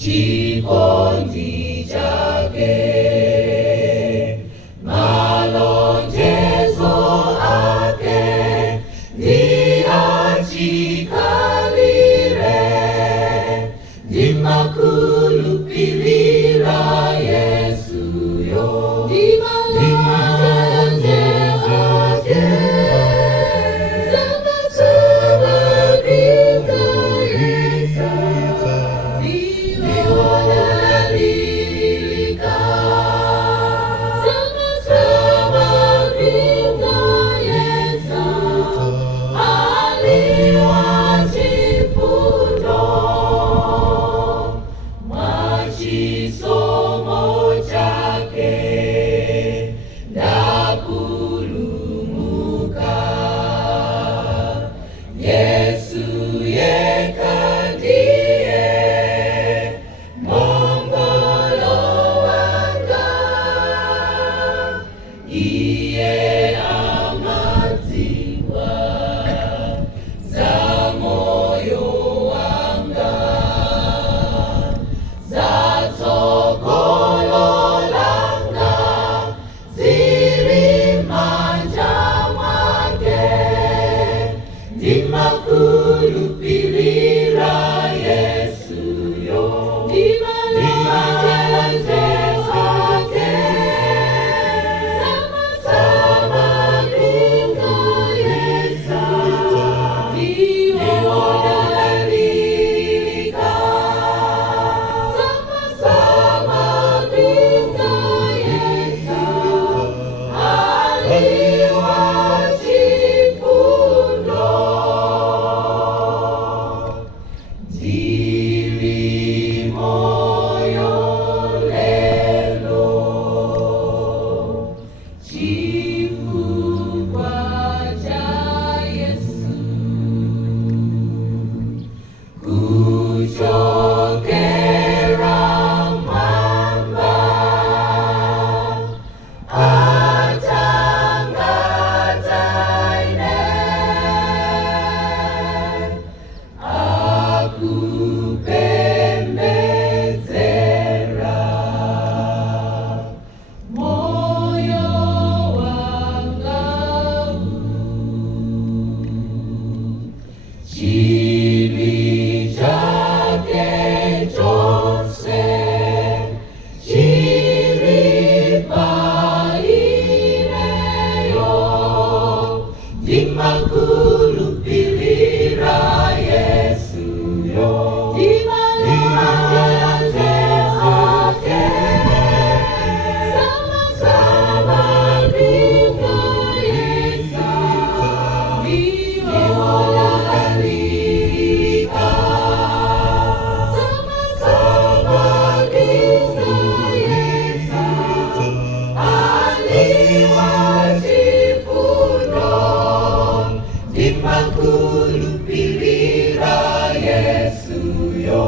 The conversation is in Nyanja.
chikondi chake malonjezo ake ndiachikalire ndimakhulupirira Yesuyo ndimalonjezo ake chisomo chake ndapulumuka. Yesu yekha ndiye mombolo wanga, iye amadziwa za moyo wanga, zatsogololanga ziri manja mwake, ndimakhulupirira Yesuyo ndimalonjezo ake samapinzo Yesu ndiwolalilika samapinzo Yesu aliwa chifundo. Ndili moyo lelo chifukwa cha Yesu, kuchokera mwamba atangata ine akupembedzera moyo wanga chivi chake chose chiri paineyo, ndimakhulupirira Yesuyo ndimalonjezo ake samapinzo Yesu ndiwolalilika samapinzo Yesu aliwa chifundo, ndimakhulupirira Yesuyo